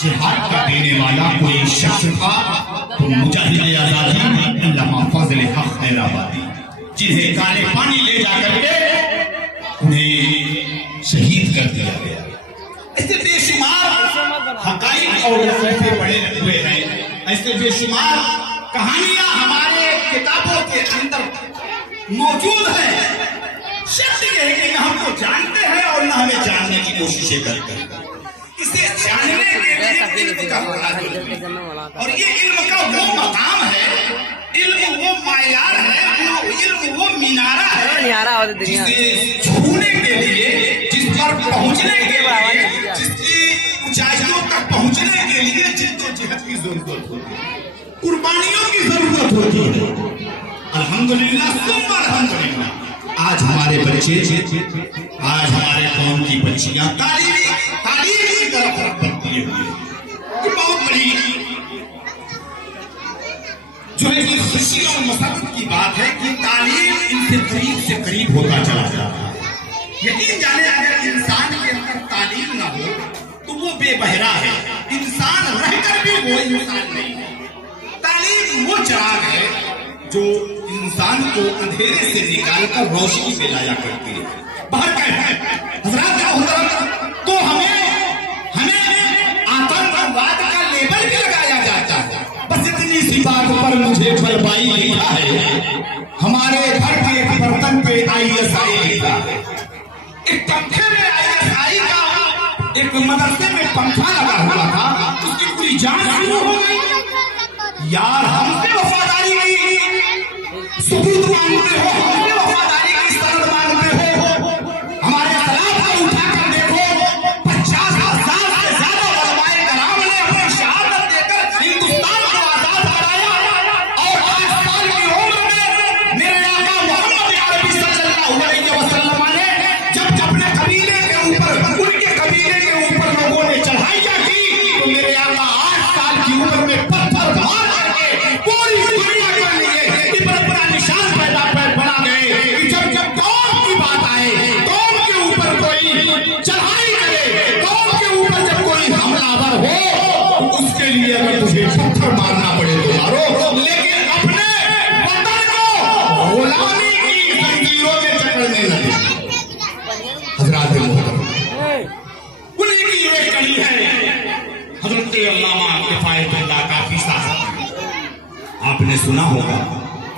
जिहाद का देने वाला कोई शख्स था तो मुजाहिद आजादी अल्लामा फजल हक हैदराबादी, जिन्हें काले पानी ले जाकर के उन्हें शहीद कर दिया गया। ऐसे बेशुमार हकाइक और लतीफे पड़े हुए हैं, ऐसे बेशुमार कहानियां हमारे किताबों के अंदर मौजूद है। शर्त यह है कि न हमको जानते हैं और न हमें जानने की कोशिशें करते हैं। इसे जानने के लिए इल्म का होना जरूरी है। और ये इल्म का वो मकाम है, इल्म वो मायार है, इल्म वो मीनारा है जिसे छूने के लिए, जिस पर पहुंचने के लिए, जिसकी ऊंचाइयों तक पहुंचने के लिए जिद्दोजहद की जरूरत होती है, कुर्बानियों की जरूरत होती है। अल्हम्दुलिल्लाह सुम्मा अल्हम्दुलिल्लाह आज हमारे बच्चे, आज हमारे कौम की बच्चियां तालीम की तरफ रगबत दिए हुए हैं। ये बहुत बड़ी जो है कि खुशी और मसरत की बात है कि तालीम इनसे करीब से करीब होता चला जाता है। यकीन जाने अगर इंसान के अंदर तालीम ना हो तो वो बेबहरा है, इंसान रहकर भी वो इंसान नहीं है। तालीम वो चिराग है जो इंसान को अंधेरे से निकालकर रोशनी में लाया करती है। बाहर क्या है तो हमें आतंकवाद का लेबल भी लगाया जाता है। बस इतनी सी बात पर मुझे फलबाई लिखा है, हमारे घर के एक बर्तन पे ISI लिखा है, एक पंखे में ISI का एक मदरसे में पंखा लगा हुआ था, उसकी पूरी जांच शुरू हो गई। यार हमसे वफादारी की सबूत मांगते हो, हमसे वफादारी की सनद मांगते हो, हमारे खिलाफ को उठाकर देखो। 50,000 से ज्यादा उलमाए कराम ने अपनी शहादत देकर हिंदुस्तान को आजाद कराया। और 8 साल की उम्र में मेरे आका मोहम्मद अरबी सल्लल्लाहु अलैहि वसल्लम ने जब अपने कबीले के ऊपर, उनके कबीले के ऊपर लोगों ने चढ़ाई की तो मेरे आका 8 साल की उम्र में पत्थर मार करके पूरी दुनिया के लिए इबरत का निशान पैदा बना गए कि जब कौम की बात आए, कौम के ऊपर कोई चढ़ाई करे, कौम के ऊपर जब कोई हमलावर हो, उसके लिए अगर तुझे पत्थर मारना पड़े तो मारो, लेकिन अपने वतन को गुलामी की जंजीरों में जकड़ने लगे। हजरात मोहतरम, उन्हीं की एक कड़ी है हजरत अल्लामा किफायतुल्लाह काफी साहब। आपने सुना होगा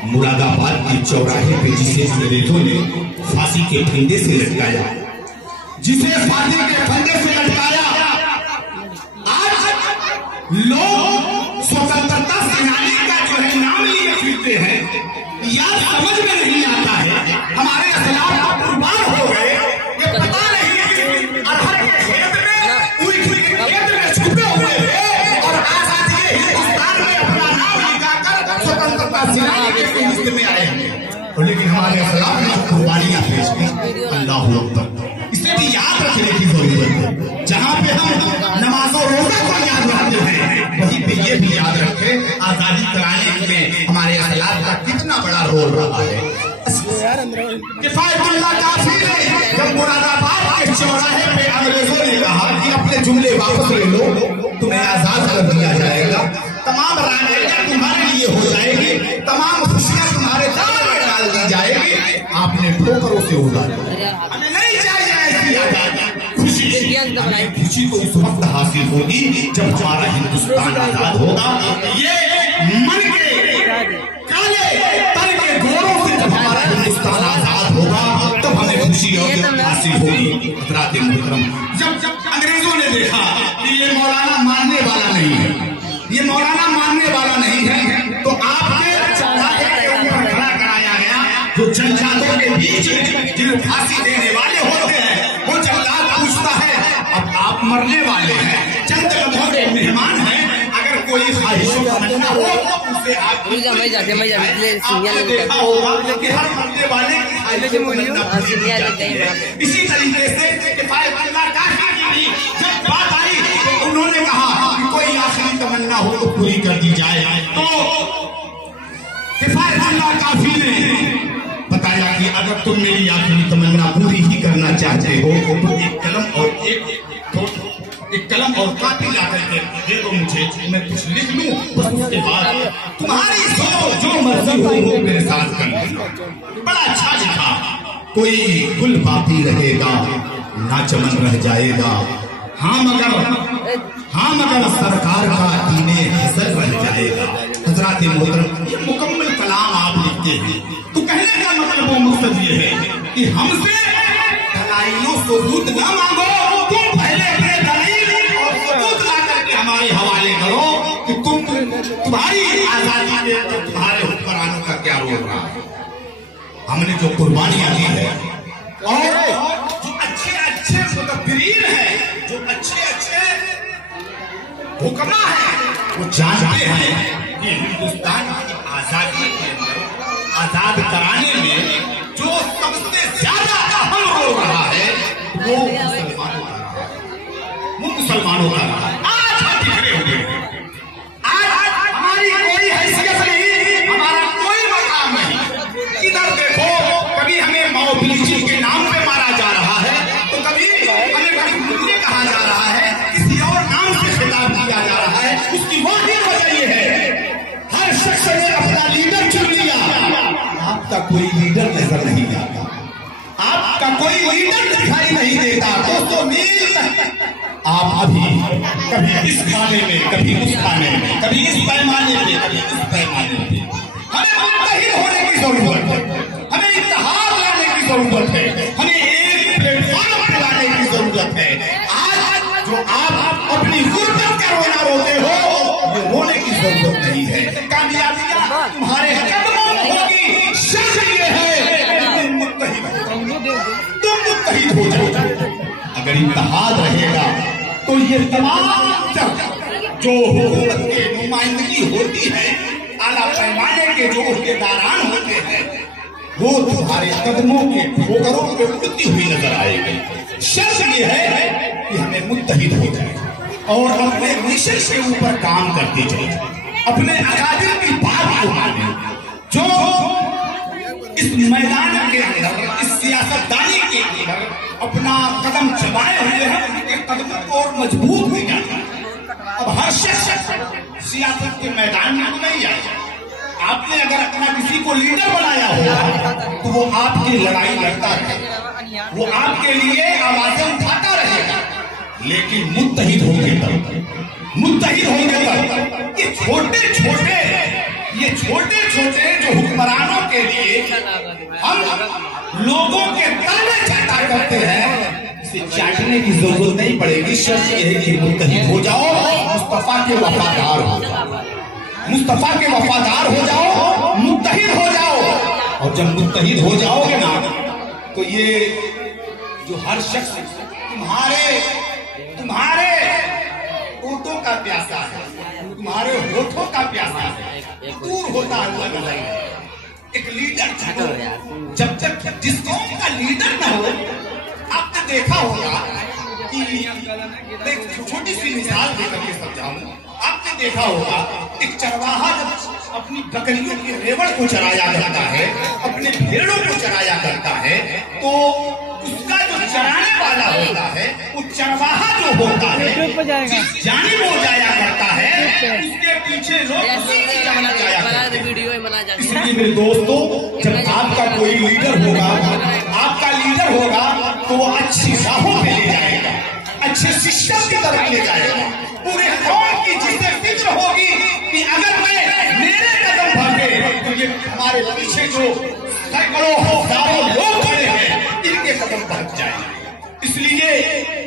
मुरादाबाद के चौराहे पे जिसे अंग्रेजों ने फांसी के फंदे से लटकाया, जिसे फांसी के फंदे से लटकाया, आज लोग स्वतंत्रता सेनानी का जो है नाम लिए फिरते हैं। यार समझ में नहीं आता है, हमारे खिलाफ कुर्बान हो गए, ये पता नहीं अरहर के खेत में, उरी के खेत में छुपे हुए थे और आजादी के हिंदुस्तान में अपना नाम लिखाकर स्वतंत्रता सेनानी के लिस्ट में आए हैं। लेकिन हमारे खिलाफ जो कुर्बानियां पेश की, अल्लाह अकबर, इसे भी याद रखने की जरूरत है। जहां पे हम नमाजों रोजा को याद रखते हैं, वहीं पे ये भी याद रखें आजादी कराने में हमारे खिलाफ का कितना बड़ा रोल रहा है। किफायतुल्लाह काफी ने जब मुरादाबाद के चौराहे पे अंग्रेजों ने कहा कि अपने जुमले वापस ले लो, तुम्हें आजाद कर दिया जाएगा, तमाम रानियां तुम्हारे लिए हो जाएगी, तमाम खुशियां तुम्हारे दामन में डाल दी जाएगी, आपने ठोकरों से उड़ाया। हमें नहीं चाहिए ऐसी आजादी। खुशी को उस वक्त हासिल होगी जब हमारा हिंदुस्तान आजाद होगा। ये मन के काले तन के गोरों से जब हमारा हिंदुस्तान आजाद होगा तब हमें खुशी हासिल होगी। हज़रात मोहतरम, जब अंग्रेजों ने देखा कि ये मौलाना मानने वाला नहीं है, ये मौलाना मानने वाला नहीं है, तो आपके चौराहे के ऊपर खड़ा कराया गया जो जल्लादों के बीच में जिन्हें फांसी देने वाले होते हैं, वो जल्लाद पूछता है अब आप मरने वाले हैं, चंद लोगों के मेहमान हैं, अगर कोई ख्वाहिश तमन्ना हो उससे आप देखा होगा कि हर मरने वाले की ख्वाहिश तमन्ना पूरी की जाती है। इसी तरीके से किफायतुल्लाह काफी की जब बात आई तो उन्होंने कहा कि कोई आखिरी तमन्ना हो तो पूरी कर दी जाए। तो किफायतुल्लाह काफी ने बताया कि अगर तुम मेरी आखिरी तमन्ना पूरी ही करना चाहते हो तो एक कलम और कापी लाकर दे दो मुझे, मैं कुछ लिख लूं, बस उसके बाद तुम्हारी जो मर्जी हो वो मेरे साथ कर लेना। बड़ा अच्छा लिखा, कोई गुल बाकी रहेगा ना चमन रह जाएगा, हाँ मगर सरकार का दीने हसन रह जाएगा। हजरात मोहतरम, ये मुकम्मल कलाम आप लिखते हैं, तो कहने का मतलब वो मकसद ये है कि हमसे दलाइलों सबूत न मांगो, तुम पहले अपने दलील और सबूत ला करके हमारे हवाले करो कि तुम्हारी आजादी में तुम्हारे हुक्मरानों का क्या रोल रहा है। हमने जो कुर्बानियां दी है और जो अच्छे मुतब्बिरीन है, जो अच्छे हुक्मा है, वो जानते हैं कि हिंदुस्तान की आजादी के अंदर आजाद कराने में जो सबसे ज्यादा अहम रोल रहा है वो मुसलमानों का रहा है। आज हम बिखरे हुए हैं, आज हमारी कोई हैसियत नहीं, हमारा कोई मकाम नहीं। इधर देखो, कभी हमें मौबीजी के नाम पे मारा जा रहा है, तो कभी हमें मुन्ने कहा जा रहा है, किसी और नाम से खिताब किया जा रहा है। उसकी वाहिद वजह ये है, हर शख्स ने अपना लीडर चुन लिया। आपका कोई लीडर नजर नहीं आता, आपका कोई लीडर दिखाई नहीं देता। 200 मील आप अभी कभी इस खाने में, कभी उस खाने में, कभी इस पैमाने पे, कभी इस पैमाने पे। हमें मुत्तहिद होने की जरूरत है, हमें इत्तेहाद लाने की जरूरत है, हमें एक प्लेटफॉर्म पे लाने की जरूरत है। आज जो आप अपनी गुर्बत का रोना रोते हो, ये रोने की जरूरत नहीं है। कामयाबियां तुम्हारे कदमों में होगी, शर्त ये है तुम मुत्तहिद हो जाओ। अगर इत्तेहाद रहेगा तो ये तमाम जो हुकूमत की नुमाइंदगी होती है, आला पैमाने के जो उहदेदारान होते हैं, वो तुम्हारे कदमों के ठोकरों पे उड़ती हुई नजर आएगी। शर्त ये है कि हमें मुत्तहिद हो जाए और अपने मिशन के ऊपर काम करते जाए, अपने अकादिर की बात को माने। जो इस मैदान के अंदर, इस सियासतदानी के अंदर अपना कदम चबाए हुए हैं, उनके कदमों को और मजबूत हो जाता है। अब हर शख्स सियासत के मैदान में नहीं आएगा। आपने अगर अपना किसी को लीडर बनाया होगा तो वो आपकी लड़ाई लड़ता रहेगा, वो आपके लिए आवाजें उठाता रहेगा, लेकिन मुत्तहिद होंगे तब ये छोटे छोटे जो हुक्मरानों के लिए हम लोगों के ताने चाटा करते हैं, इसे चाटने की जरूरत नहीं पड़ेगी। शर्त यह है कि मुत्तहिद हो जाओ, मुस्तफा के वफादार हो जाओ, मुस्तफा के वफादार हो जाओ, मुत्तहिद हो जाओ। और जब मुत्तहिद हो जाओगे ना, तो ये जो हर शख्स तुम्हारे ओठों का प्यासा है, तुम्हारे होठों का प्यासा है, दूर होता हुआ नजर आए। एक लीडर जब तक जिस कौम का लीडर ना हो, आपने देखा होगा कि एक छोटी सी मिसाल देकर के समझाऊं। आपने देखा होगा एक चरवाहा जब अपनी बकरियों के रेवड़ को चराया करता है, अपने भेड़ों को चराया करता है, तो उसका जो चराने वाला होता है, वो चरवाहा जो होता है, जिस जानिब वो जाया करता है, उसके पीछे लोग जाया करते हैं। इसलिए मेरे दोस्तों, जब आपका कोई लीडर होगा, आपका लीडर होगा, तो वो अच्छी राहों पे ले जाएगा, अच्छे सिस्टम की तरफ ले जाएगा। पूरे कौम की जिसे फिक्र होगी कि अगर मेरे कदम भागे तो ये हमारे पीछे जो सैकड़ों हजारों लोग खड़े हैं, इनके कदम भाग जाए। इसलिए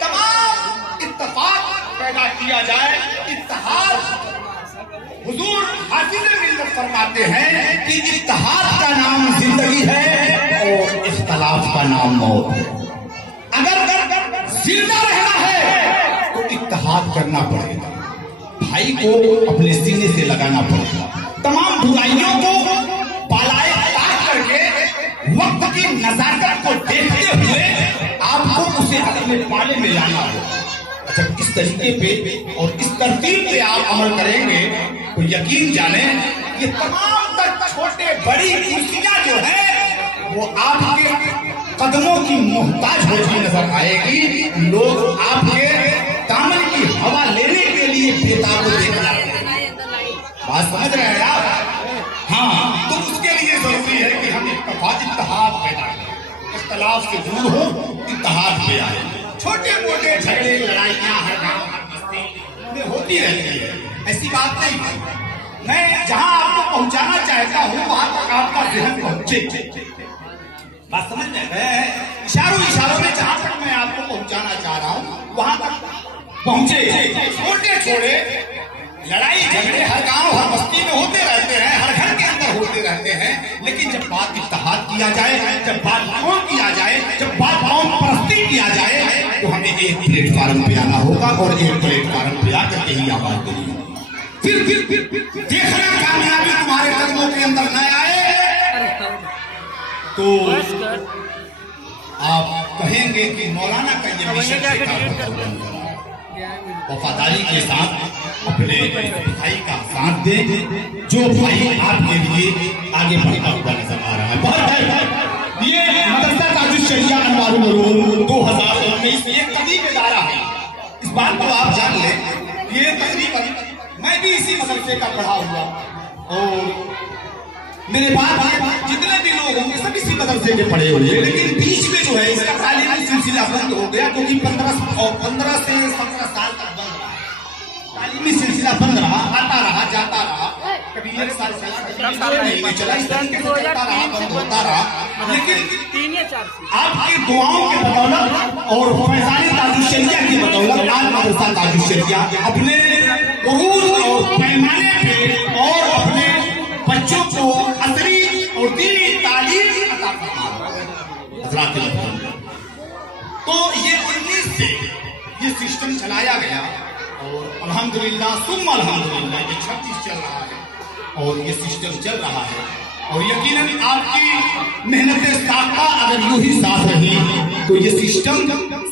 तमाम इत्तेफाक पैदा किया जाए, इत्तेहाद। हुजूर हाफिज़ मिल्लत फरमाते हैं कि इत्तेहाद का नाम जिंदगी है और इख्तिलाफ का नाम मौत है। अगर जिंदा रहना है तो इत्तेहाद करना पड़ेगा, भाई को अपने सीने से लगाना पड़ेगा, तमाम बुराइयों को पालाए ताक करके वक्त की नजाकत को देखते हुए आपको उसे अपने पाले में लाना होगा। जब इस तरीके पे और इस तरतीब पे आप अमल करेंगे तो यकीन जाने ये तमाम तक छोटे बड़ी कुर्सियां जो है वो आपके कदमों की मोहताज होती नजर आएगी। लोग आपके दामन की हवा लेने के लिए समझ रहे हैं आप? हाँ, तो उसके लिए जरूरी है कि हम इत्तेहाद पैदा करें, इख्तलाफ से दूर हो, इत्तेहाद पे आए। छोटे मोटे झगड़े लड़ाइयाँ हर गाँव हर बस्ती में होती रहती है, ऐसी बात नहीं है। मैं जहाँ आपको पहुँचाना चाहता हूँ वहाँ तक आपका ध्यान पहुँचे। बात समझ में इशारों में जहाँ तक मैं आपको पहुँचाना चाह रहा हूँ वहाँ तक पहुँचे। छोटे छोटे लड़ाई झगड़े हर गांव हर बस्ती में होते रहते हैं, हर घर के अंदर होते रहते हैं, लेकिन जब बात इत्तेहाद किया जाए, जब बात कौम किया जाए, जब बात कौम परस्ती किया जाए, तो हमें एक प्लेटफार्म पे आना होगा और एक प्लेटफार्म पे आकर के ही आवाज देनी होगी। फिर देखना कामयाबी तुम्हारे कदमों के अंदर न आए तो आप कहेंगे कि मौलाना का ये मिशन वफादारी के साथ अपने भाई का साथ दे, जो भाई आपके लिए आगे बढ़ता हुआ नजर आ रहा है। बहुत ये मदरसा ताजुश शरिया अनवारुल उलूम 2019 ये कदीम इदारा है, इस बात को आप जान लें। ये तकरीबन मैं भी इसी मदरसे का पढ़ा हुआ और मेरे बाद जितने भी लोग होंगे सब इसी मदरसे के पढ़े हुए, लेकिन बीच में जो है इसका तालीमी सिलसिला बंद हो गया, क्योंकि 15 से 17 साल तक बंद रहा, तालीमी सिलसिला बंद रहा, आता रहा जाता रहा, कभी 1 साल चला, कभी 2 महीने चला, इस तरीके से चलता रहा, बंद होता रहा। लेकिन 3 या 4 आपकी दुआओं के बदौलत और फैजानी ताजुश शरिया की बदौलत आज मदरसा ताजुश शरिया अपने उरूज और पैमाने पे और अपने बच्चों को असली और दीनी तालीम अता करता है। तो ये 19 से ये सिस्टम चलाया गया और अल्हम्दुलिल्लाह सुम्मा अल्हम्दुलिल्लाह ये 36 चल रहा है और ये सिस्टम चल रहा है और यकीनन आपकी मेहनत साख्ता अगर यूं ही साथ रही तो ये सिस्टम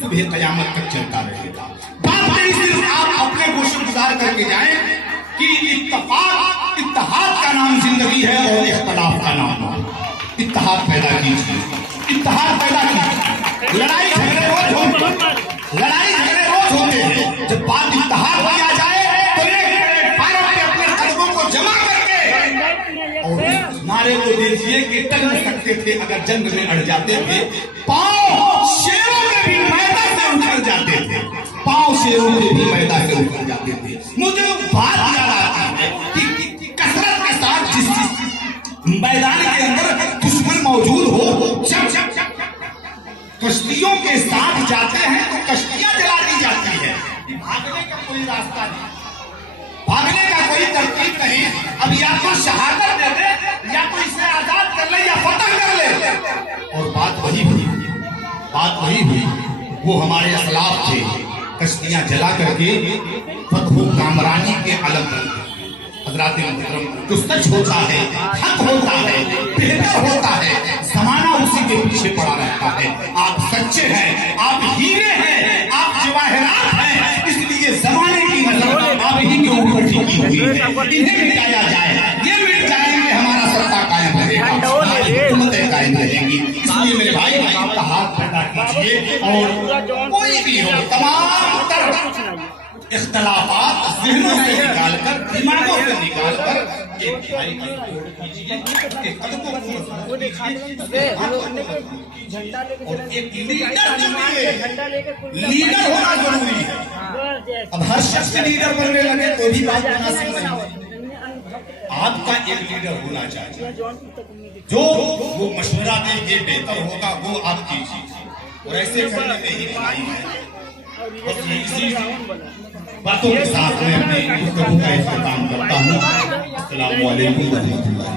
सुबह क़यामत तक चलता रहेगा। बात नहीं सिर्फ आप अपने को शुक्रगुजार करके जाएं कि इत्तेहाद का नाम जिंदगी है और इख्तलाफ का नाम। इत्तेहाद पैदा कीजिए, इत्तेहाद पैदा कीजिए। लड़ाई झगड़े रोज होते हैं, जब बात इत्तेहाद किया जाए तो एक प्लेटफार्म पे अपने कदमों को जमा करके और नारे को दीजिए कि टल नहीं सकते थे अगर जंग में अड़ जाते थे, पांव शेरों में भी मैदा से उखड़ जाते थे, पांव शेरों में भी मैदा से उखड़ जाते थे। मुझे बात याद आती है कि कसरत के साथ जिस मैदान के अंदर दुश्मन मौजूद हो, जब कश्तियों के साथ जाते हैं तो कश्तियां जला दी जाती है। भागने का कोई रास्ता नहीं, भागने का कोई तरकीब नहीं। अब या तो शहादत दे दे या तो इसे आजाद कर ले या फतह कर ले। और बात वही हुई, वो हमारे असलाफ थे, कश्तियां जला करके फतह कामरानी के अलम पर हज़रात मोहतरम जो सच होता है, हक होता है, बेहतर होता है, जमाना उसी के पीछे पड़ा रहता है। आप सच्चे हैं, आप हीरे हैं, आप जवाहरात हैं, इसलिए जमाने की नजर आप ही के ऊपर टिकी हुई है। इन्हें मिटाया जाए, ये मिट जाएंगे, हमारा सत्ता कायम रहेगा, हमारी हुकूमतें कायम रहेंगी। इसलिए मेरे भाई का हाथ पैदा कीजिए और कोई भी हो, तमाम तरह इख्तलाफात ज़हनों से निकालकर, दिमागों से निकालकर एक भाई की जोड़ कीजिए, उसके कदमों को मजबूत कीजिए और एक लीडर होना जरूरी है। अब हर शख्स लीडर बनने लगे तो भी बात मुनासिब नहीं है। आपका एक लीडर होना चाहिए जो वो मशवरा दे के बेहतर होगा वो आप कीजिए और ऐसे करने में ही बनाई है। इसी बातों के साथ मैं अपनी गुफ्तगू का इख्तिताम करता हूँ। अस्सलामु अलैकुम व रहमतुल्लाह।